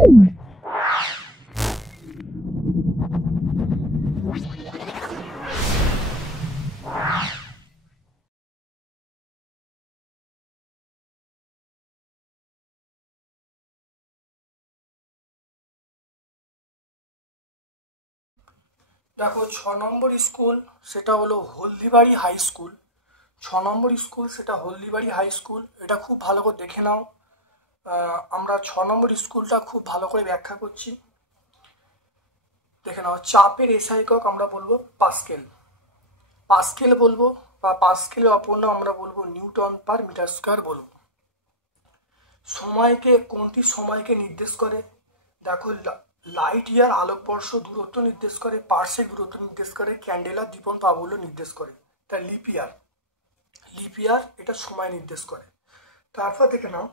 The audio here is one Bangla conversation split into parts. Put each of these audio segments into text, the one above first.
দেখো 6 নম্বর স্কুল সেটা হলো হলদিবাড়ি হাই স্কুল। 6 নম্বর স্কুল সেটা হলদিবাড়ি হাই স্কুল, এটা খুব ভালো করে দেখে নাও। আমরা 6 নম্বর স্কুলটা খুব ভালো করে ব্যাখ্যা করছি, দেখে নাও। চাপের এসআই একক আমরা বলবো পাস্কেল, পাস্কেল বলবো, বা পাস্কেলের অপর নাম আমরা বলবো নিউটন পার মিটার স্কয়ার বলবো। সময়কে, কোনটি সময়কে নির্দেশ করে? দেখো, লাইট ইয়ার আলোকবর্ষ দূরত্ব নির্দেশ করে, পার্সেক দূরত্ব নির্দেশ করে, ক্যান্ডেলার দীপন প্রাবল্য নির্দেশ করে। তাই লিপ ইয়ার, লিপ ইয়ার এটা সময় নির্দেশ করে। তারপর দেখে নাও,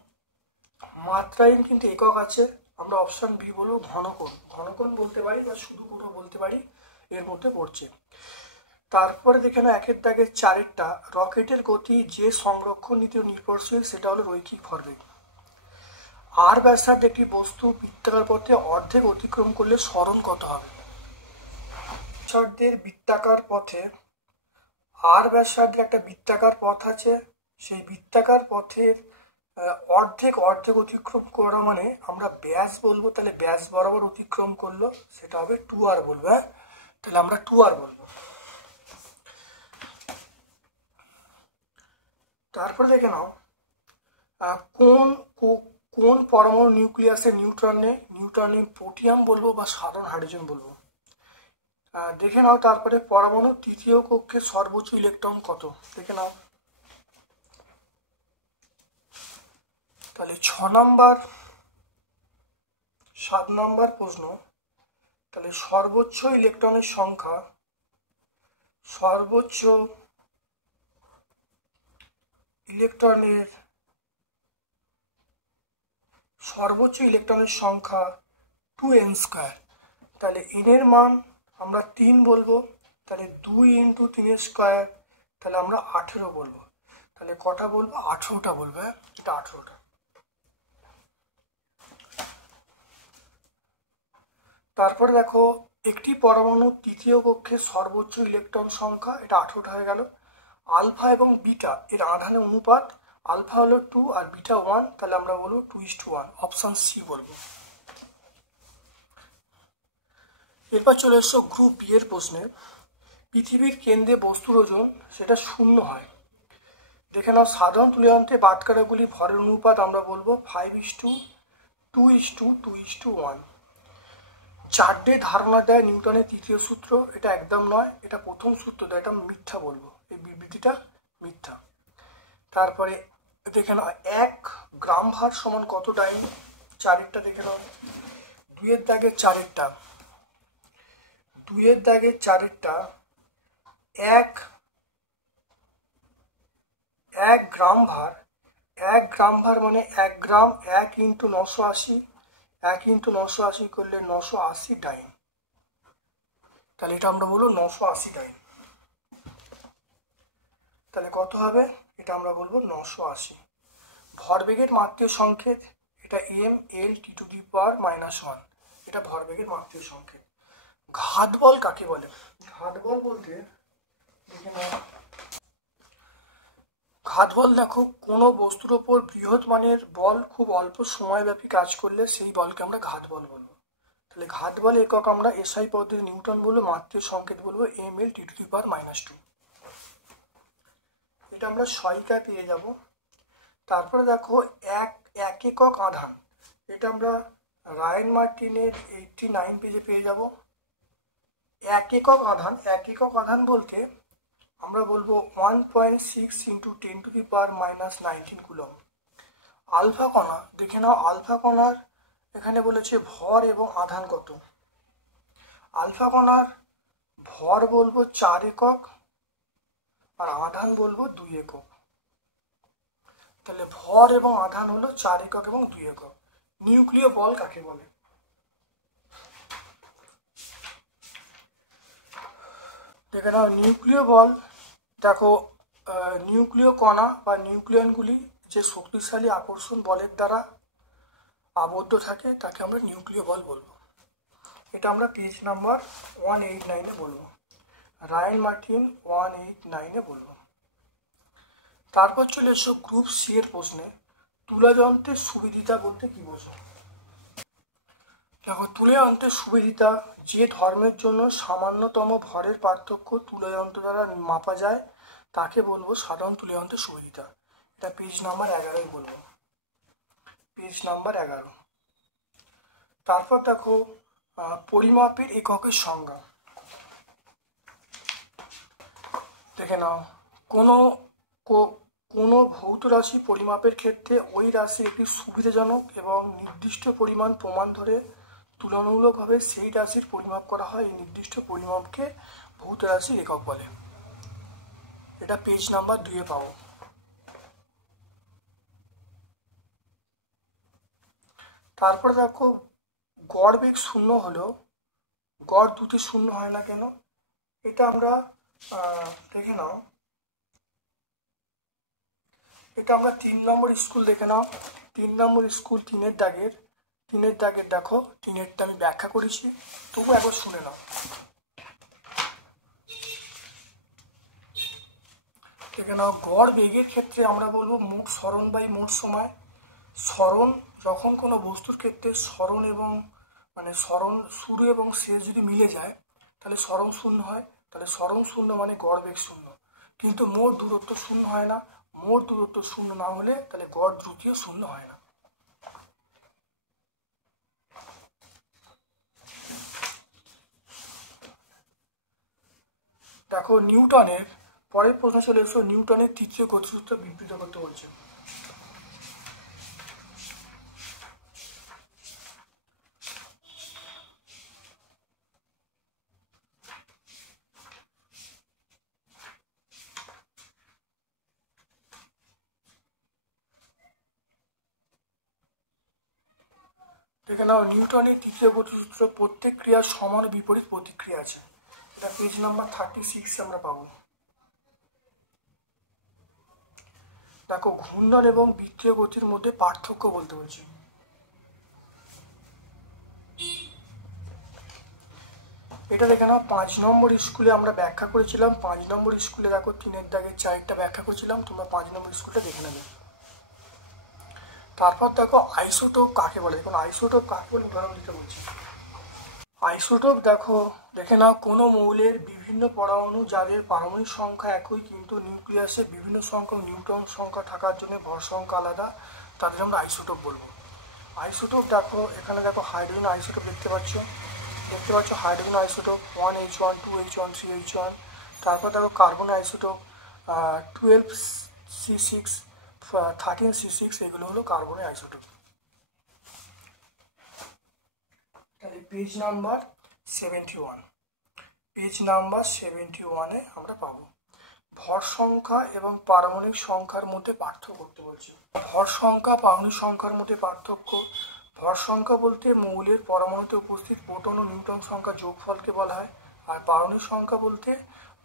মাত্রাহীন কিন্তু একক আছে, আমরা অপশন বি বলবো ঘনকোণ। ঘনকোণ বলতে পারি বা শুধু কোণও বলতে পারি, এর মধ্যে পড়ছে। তারপরে দেখে নাও 1-এর দাগের 4-এরটা, রকেটের গতি যে সংরক্ষণ নীতি নির্ভরশীল সেটা হলো রৈখিক ভরবেগ। আর ব্যাসার্ধ একটি বস্তু বৃত্তাকার পথে অর্ধেক অতিক্রম করলে সরণ কত হবে? ব্যাসার্ধের বৃত্তাকার পথে, আর ব্যাসার্ধের একটা বৃত্তাকার পথ আছে, সেই বৃত্তাকার পথের অর্ধেক অতিক্রম করা মানে আমরা ব্যাস বলবো, তাহলে ব্যাস বরাবর অতিক্রম করলো সেটা হবে 2r বলবো। হ্যাঁ, তাহলে আমরা 2r বলবো। তারপরে দেখে নাও, কোন কোন পরমাণু নিউক্লিয়াসে নিউট্রন নেই? নিউট্রন নেই প্রোটিয়াম বলবো বা সাধারণ হাইড্রোজেন বলবো। দেখে নাও তারপরে পরমাণু তৃতীয় কক্ষে সর্বোচ্চ ইলেকট্রন কত? দেখে নাও। তাহলে 6 নম্বর 7 নম্বর প্রশ্ন, তাহলে সর্বোচ্চ ইলেকট্রনের সংখ্যা, সর্বোচ্চ ইলেকট্রনের সংখ্যা 2n²। তাহলে n এর মান আমরা 3 বলবো, তাহলে 2 × 3² তাহলে আমরা 18 বলবো। তাহলে কটা বলবো? 18টা বলবো। এটা 18টা। তারপরে দেখো, একটি পরমাণু তৃতীয় কক্ষে সর্বোচ্চ ইলেকট্রন সংখ্যা, এটা 18টা হয়ে গেল। আলফা এবং বিটা এর আধানের অনুপাত, আলফা হলো 2 আর বিটা 1, তাহলে আমরা বলবো 2:1, অপশন সি বলবো। এরপর চলে এসো গ্রুপ বি এর প্রশ্নে। পৃথিবীর কেন্দ্রে বস্তুর ওজন সেটা 0 হয়। দেখে নাও, সাধারণ তুল্যন্ত্রে বাটখারাগুলি ভরের অনুপাত আমরা বলবো 5:2:2:1। চার্ডে ধারণা দেয় নিউটনের তৃতীয় সূত্র, এটা একদম নয়, এটা প্রথম সূত্র দেয়, এটা মিথ্যা বলবো, এই বিবৃতিটা মিথ্যা। তারপরে দেখে নাও, 1 গ্রাম ভার সমান কত ডাইন? 4-এরটা দেখে নাও। 2-এর দাগের 4-এরটা, 2-এর দাগের 4-এরটা, 1 গ্রাম ভার, 1 গ্রাম ভার মানে 1 গ্রাম, 1 × 980, 1 × 980 করলে 980 ডাইন। তাহলে এটা আমরা বলবো 980 ডাইন। তাহলে কত হবে? এটা আমরা বলবো 980। ভরবেগের মাত্রিয় সংকেত, এটা m/L/T⁻⁻1, এটা ভরবেগের মাত্রিয় সংকেত। ঘাত বল কাকে বলে? ঘাত বল বলতে দেখে নাও, ঘাত বল দেখো, কোনো বস্তুর ওপর বৃহৎ মানের বল খুব অল্প সময়ব্যাপী কাজ করলে সেই বলকে আমরা ঘাত বল বলবো। তাহলে ঘাত বল একক আমরা এসআই পদ্ধতি নিউটন বলবো, মাত্রিয় সংকেত বলবো mL/T⁻⁻2। এটা আমরা সহায়িকায় পেয়ে যাব। তারপরে দেখো, এক একক আধান, এটা আমরা রায়ান মার্টিনের 89 পেজে পেয়ে যাব। এক একক আধান বলতে আমরা বলবো 1.6 × 10⁻⁻19 কুলম। আলফা কণা, দেখে নাও আলফা কণার এখানে বলেছে ভর এবং আধান কত। আলফা কণার ভর বলবো 4 একক আর আধান বলবো 2 একক। তাহলে ভর এবং আধান হলো 4 একক এবং 2 একক। নিউক্লিয় বল কাকে বলে? দেখে নাও, নিউক্লিয় বল দেখো, নিউক্লিয় কণা বা নিউক্লিয়নগুলি যে শক্তিশালী আকর্ষণ বলের দ্বারা আবদ্ধ থাকে তাকে আমরা নিউক্লিয় বল বলবো। এটা আমরা পেজ নাম্বার 189-এ বলবো, রায়ান মার্টিন 189-এ বলবো। তারপর চলে এসো গ্রুপ সি এর প্রশ্নে, তুলা যন্ত্রের সুবিদিতা বলতে কি বোঝো? দেখো, তুলা যন্ত্রের সুবিদিতা যে ধর্মের জন্য সামান্যতম ভরের পার্থক্য তুলা যন্ত্র দ্বারা মাপা যায় তাকে বলবো সাধারণ তুলা যন্ত্রের সুবিদিতা। এটা পেজ নাম্বার 11-ই বলবো, পেজ নাম্বার 11। তারপর দেখো পরিমাপের এককের সংজ্ঞা দেখে নাও। কোনো ভৌত রাশি পরিমাপের ক্ষেত্রে ওই রাশির একটি সুবিধাজনক এবং নির্দিষ্ট পরিমাণ প্রমাণ ধরে তুলনামূলকভাবে সেই রাশির পরিমাপ করা হয়। এই নির্দিষ্ট পরিমাপকে ভৌত রাশির একক বলে। এটা পেজ নাম্বার 2-এ পাবো। তারপরে দেখো, গড় বেগ শূন্য হলেও গড় দ্রুতি শূন্য হয় না কেন? এটা আমরা দেখে নাও। এটা আমরা 3 নম্বর স্কুল দেখে নাও। 3 নম্বর স্কুল 3-এর দাগের দেখো, 3-এরটা আমি ব্যাখ্যা করেছি, তবু একবার শুনে নাও। দেখে নাও, গড় বেগের ক্ষেত্রে আমরা বলবো মোট সরণ বাই মোট সময়। সরণ যখন কোনো বস্তুর ক্ষেত্রে সরণ এবং সরণ শুরু এবং শেষ যদি মিলে যায় তাহলে সরণ শূন্য হয়। তাহলে সরণ শূন্য মানে গড় বেগ শূন্য, কিন্তু মোট দূরত্ব শূন্য হয় না। মোট দূরত্ব শূন্য না হলে তাহলে গড় দ্রুতিও শূন্য হয় না। দেখো, নিউটনের পরের প্রশ্ন চলে এসো, নিউটনের তৃতীয় গতিসূত্র বিবৃত করতে বলছে। দেখে নাও, নিউটনের তৃতীয় গতিসূত্র প্রত্যেক ক্রিয়ার সমান বিপরীত প্রতিক্রিয়া আছে। এটা পেজ নাম্বার 36 আমরা পাবো। দেখো, ঘূর্ণন এবং বৃত্তীয় গতির মধ্যে পার্থক্য বলতে বলছি। এটা দেখে নাও, 5 নম্বর স্কুলে আমরা ব্যাখ্যা করেছিলাম। 5 নম্বর স্কুলে দেখো 3-এর দাগের 4-টা ব্যাখ্যা করেছিলাম, তোমরা 5 নম্বর স্কুলটা দেখে নেবে। তারপর দেখো, আইসোটোপ কাকে বলে? এখন আইসোটোপ কাকে বলে উদাহরণ দিতে বলছি। আইসোটোপ দেখে নাও, কোনো মৌলের বিভিন্ন পরমাণু যাদের পারমাণবিক সংখ্যা একই কিন্তু নিউক্লিয়াসে বিভিন্ন সংখ্যক নিউট্রন সংখ্যা থাকার জন্য ভর সংখ্যা আলাদা, তাদের আমরা আইসোটোপ বলবো। আইসোটোপ দেখো, এখানে দেখো হাইড্রোজেন আইসোটোপ দেখতে পাচ্ছ hydrogen isotope 1H1 2H1 3H1। তারপর দেখো কার্বন আইসোটোপ 12C6 13C6, এগুলো হলো কার্বনের আইসোটোপ। তাহলে পেজ নাম্বার 71-এ আমরা পাবো। ভর সংখ্যা এবং পারমাণবিক সংখ্যার মধ্যে পার্থক্য করতে বলছি। ভর সংখ্যা পারমাণবিক সংখ্যার মধ্যে পার্থক্য। ভর সংখ্যা বলতে মৌলের পরমাণুতে উপস্থিত প্রোটন ও নিউট্রন সংখ্যা যোগফলকে বলা হয়, আর পারমাণবিক সংখ্যা বলতে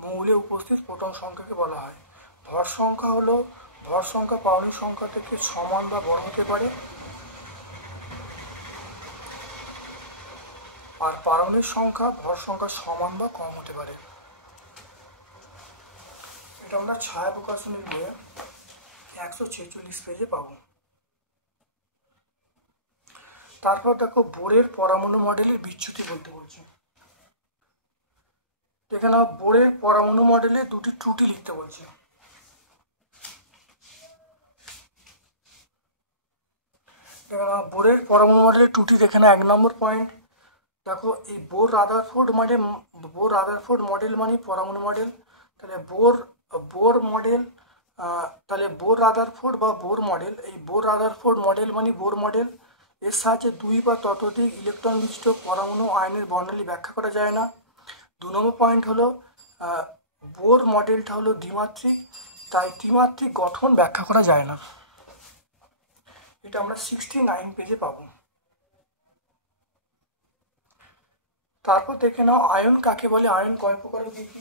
মৌলে উপস্থিত প্রোটন সংখ্যাকে বলা হয়। ভর সংখ্যা পারমাণবিক সংখ্যা থেকে সমান বা বড় হতে পারে, আর পারমাণবিক সংখ্যা ভর সংখ্যা সমান বা কম হতে পারে। এটা আমরা ছায়া প্রকাশনের বইয়ে 146 পেজে পাবো। তারপর দেখো, বোরের পরমাণু মডেলের বিচ্যুতি বলতে বলছি। দেখে নাও, বোরের পরমাণু মডেলে দুটি ত্রুটি লিখতে বলছি। দেখে নাও, বোরের পরমাণু মডেলের ত্রুটি দেখে নাও। 1 নম্বর পয়েন্ট দেখো, এই বোর রাদারফোর্ড মডেল মানে পরমাণু মডেল। তাহলে বোর মডেল, তাহলে বোর রাদারফোর্ড বা বোর মডেল, এই বোর রাদারফোর্ড মডেল মানে বোর মডেল। এর সাহায্যে 2 বা ততোধিক ইলেকট্রন বিশিষ্ট পরমাণু আয়নের বর্ণালী ব্যাখ্যা করা যায় না। 2 নম্বর পয়েন্ট হলো বোর মডেলটা হলো দ্বিমাত্রিক, তাই ত্রিমাত্রিক গঠন ব্যাখ্যা করা যায় না। এটা আমরা 69 পেজে পাবো। তারপর দেখে নাও, আয়ন কাকে বলে? আয়ন কয় প্রকার দেখি।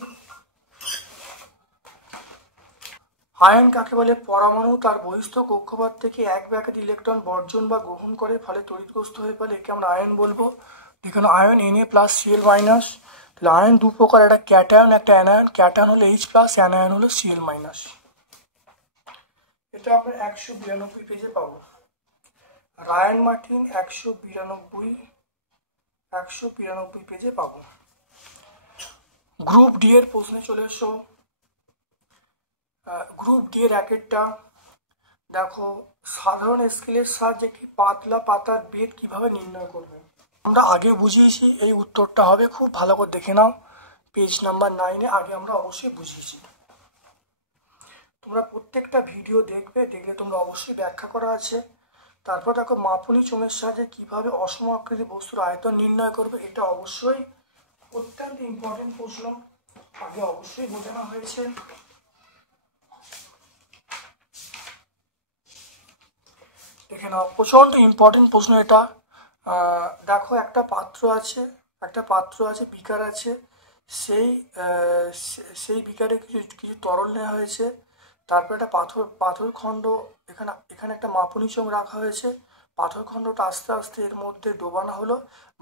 আয়ন কাকে বলে? পরমাণু তার বহিস্থ কক্ষপথ থেকে এক বা একাধিক ইলেকট্রন বর্জন বা গ্রহণ করে, ফলে তড়িৎগ্রস্ত হয়ে পড়ে, একে আমরা আয়ন বলবো। দেখুন আয়ন Na+Cl-। তাহলে আয়ন দু প্রকার, একটা ক্যাটায়ন একটা অ্যানায়ন। ক্যাটায়ন হলো H+, অ্যানায়ন হলো Cl-। এটা আমরা 192 পেজে পাবো। রায়ান মার্টিন 192 পেজে পাবো। গ্রুপ ডি এর প্রশ্নে চলে এসো। গ্রুপ ডি এর একটা দেখো, সাধারণ স্কেলের সাহায্যে একটি পাতলা পাতার বেগ কিভাবে নির্ণয় করবে? আমরা আগে বুঝিয়েছি, এই উত্তরটা হবে, খুব ভালো করে দেখে নাও পেজ নাম্বার 9-এ। আগে আমরা অবশ্যই বুঝিয়েছি। তোমরা প্রত্যেকটা ভিডিও দেখবে, দেখলে তোমরা অবশ্যই ব্যাখ্যা করা আছে। তারপর দেখো মাপনী চোঙের সাহায্যে কিভাবে অসম আকৃতি বস্তুর আয়তন নির্ণয় করবে, এটা অবশ্যই অত্যন্ত ইম্পর্টেন্ট প্রশ্ন, আগে অবশ্যই বোঝানো হয়েছে। দেখে নাও, প্রচন্ড ইম্পর্টেন্ট প্রশ্ন এটা। দেখো একটা পাত্র আছে, বিকার আছে, সেই বিকারে কিছু তরল নেওয়া হয়েছে। তারপর একটা পাথর খণ্ড, এখানে একটা মাপনী চোঙ রাখা হয়েছে। পাথর খণ্ডটা আস্তে আস্তে এর মধ্যে ডোবানো হলো।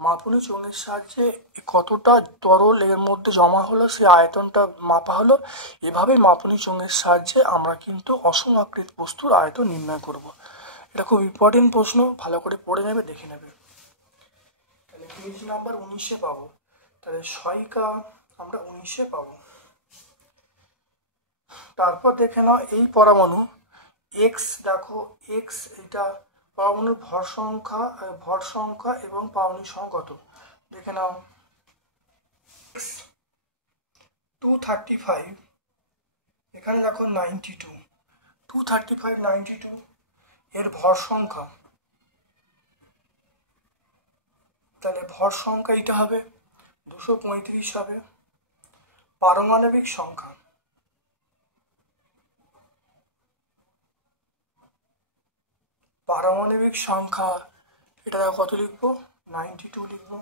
মাপনী চোঙের সাহায্যে কতটা তরল এর মধ্যে জমা হলো সেই আয়তনটা মাপা হলো। এভাবেই মাপনী চোঙের সাহায্যে আমরা কিন্তু অসম আকৃতি বস্তুর আয়তন নির্ণয় করব। এটা খুব ইম্পর্টেন্ট প্রশ্ন, ভালো করে পড়ে নেবে, দেখে নেবে। তাহলে পেজ নাম্বার 19-এ পাবো। তাহলে সহায়িকা আমরা 19-এ পাবো। তারপর দেখে নাও এই পরমাণু এক্স, দেখো এক্স, এটা পরমাণুর ভর সংখ্যা এবং পারমাণবিক সংখ্যা কত? দেখে নাও, 235, এখানে দেখো 92, 235, 92 এর ভর সংখ্যা। তাহলে ভর সংখ্যা এটা হবে 235 হবে। পারমাণবিক সংখ্যা, এটা দেখো কত লিখবো? 92 লিখবো।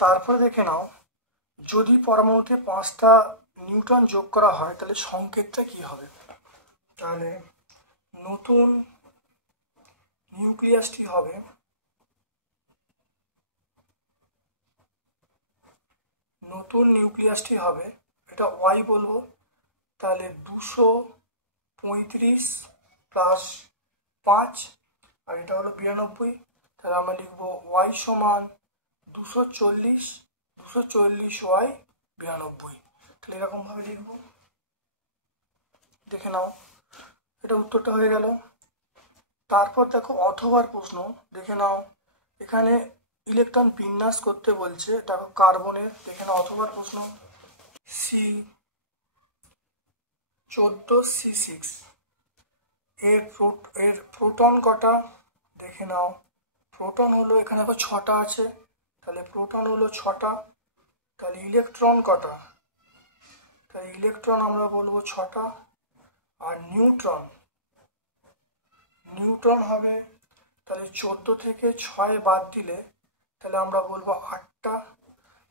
তারপরে দেখে নাও, যদি পরমাণুতে 5টা নিউট্রন যোগ করা হয় তাহলে সংকেতটা কি হবে? তাহলে নতুন নিউক্লিয়াসটি হবে এটা ওয়াই বলবো। তাহলে 235 প্লাস 5, আর এটা হলো 92। তাহলে আমরা লিখবো ওয়াই সমান 240 ওয়াই 92। তাহলে এরকম ভাবে লিখবো। দেখে নাও, এটা উত্তরটা হয়ে গেল। তারপর দেখো অথবার প্রশ্ন, দেখে নাও, এখানে ইলেকট্রন বিন্যাস করতে বলছে। দেখো কার্বনের, দেখে নাও অথবার প্রশ্ন, C14C6 এর প্রোটন কটা? দেখে নাও, প্রোটন হলো, এখানে দেখো 6টা আছে, তাহলে প্রোটন হলো 6টা। তাহলে ইলেকট্রন কটা? তাহলে ইলেকট্রন আমরা বলবো 6টা। আর নিউট্রন হবে, তাহলে 14 থেকে 6 বাদ দিলে তাহলে আমরা বলবো 8টা।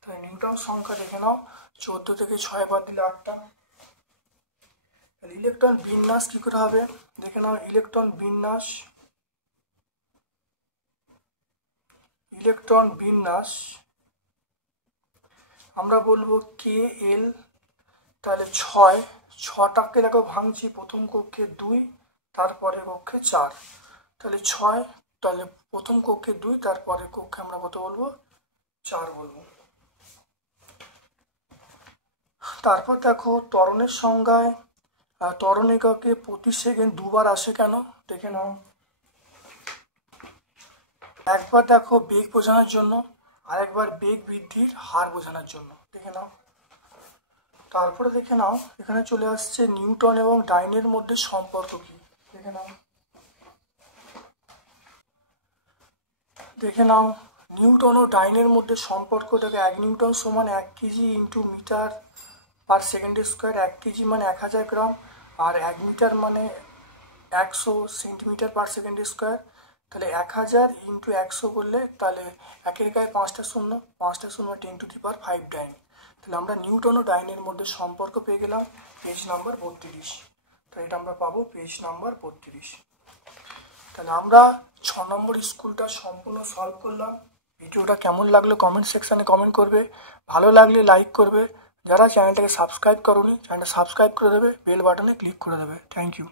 তাহলে নিউটন সংখ্যা দেখে নাও, 14 থেকে 6 বাদ দিলে 8টা। তাহলে ইলেকট্রন বিন্যাস কি করে হবে? দেখে নাও, ইলেকট্রন বিন্যাস আমরা বলবো KL। তাহলে 6টাকে দেখো ভাঙছি, প্রথম কক্ষে 2, তারপরে কক্ষে 4। তাহলে 6, তাহলে প্রথম কক্ষে 2, তারপরে কক্ষে আমরা কত বলবো? 4 বলবো। তারপর দেখো ত্বরণের সংজ্ঞায় ত্বরণ এককে প্রতি সেকেন্ড 2বার আসে কেন? দেখে নাও, একবার দেখো বেগ বোঝানোর জন্য, আরেকবার বেগ বৃদ্ধির হার বোঝানোর জন্য। দেখে নাও। তারপরে দেখে নাও, এখানে চলে আসছে নিউটন এবং ডাইনের মধ্যে সম্পর্ক কি? দেখে নাও, নিউটন ও ডাইনের মধ্যে সম্পর্ক দেখো, 1 নিউটন সমান 1 KG into metre per second square. 1 KG মানে 1000 গ্রাম, আর 1 মিটার মানে 100 সেন্টিমিটার পার সেকেন্ড স্কোয়ার। তাহলে 1000 ইন্টু 100 করলে তাহলে 1-এর গায়ে 5টা শূন্য, 10 টু দি পাওয়ার 5 ডাইন। তাহলে আমরা নিউটন ও ডাইনের মধ্যে সম্পর্ক পেয়ে গেলাম পেজ নাম্বার 32। তো এটা আমরা পাবো পেজ নাম্বার 32। তাহলে আমরা 6 নম্বর স্কুলটা সম্পূর্ণ সলভ করলাম। ভিডিওটা কেমন লাগলো কমেন্ট সেকশানে কমেন্ট করবে, ভালো লাগলে লাইক করবে, যারা চ্যানেলটাকে সাবস্ক্রাইব করোনি চ্যানেলটা সাবস্ক্রাইব করে দেবে, বেল বাটনে ক্লিক করে দেবে। Thank you.